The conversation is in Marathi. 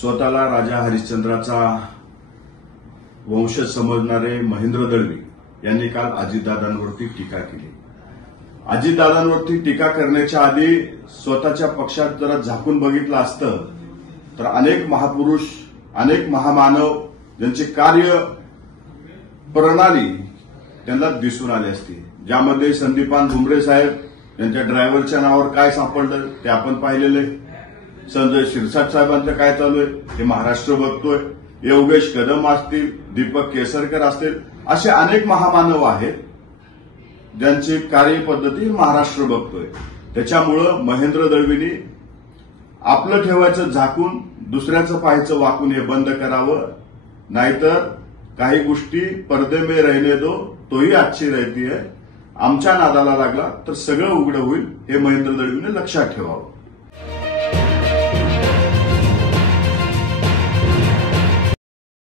स्वतःला राजा हरिश्चंद्राचा वंशज समजणारे महेंद्र दळवी यांनी काल अजितदादांवरती टीका केली। अजितदादांवरती टीका करण्याच्या आधी स्वतःच्या पक्षात जरा झाकून बघितलं असतं तर अनेक महापुरुष, अनेक महामानव ज्यांचे कार्य प्रणाली त्यांना दिसून आली असती, ज्यामध्ये संदीपान भुमरे साहेब यांच्या ड्रायव्हरच्या नावावर काय सापडलं ते आपण पाहिलेले, संजय शिरसाट साहेबांचं काय चालू आहे हे महाराष्ट्र बघतोय, योगेश कदम असतील, दीपक केसरकर असतील, असे अनेक महामानव आहेत ज्यांची कार्यपद्धती महाराष्ट्र बघतोय। त्याच्यामुळं महेंद्र दळवींनी आपलं ठेवायचं झाकून दुसऱ्याचं पाहायचं वाकून हे बंद करावं, नाहीतर काही गोष्टी पर्दे में रहने दो तोही अच्छी रहती है, आमच्या नादाला लागला तर सगळं उघडं होईल हे महेंद्र दळवीने लक्षात ठेवावं।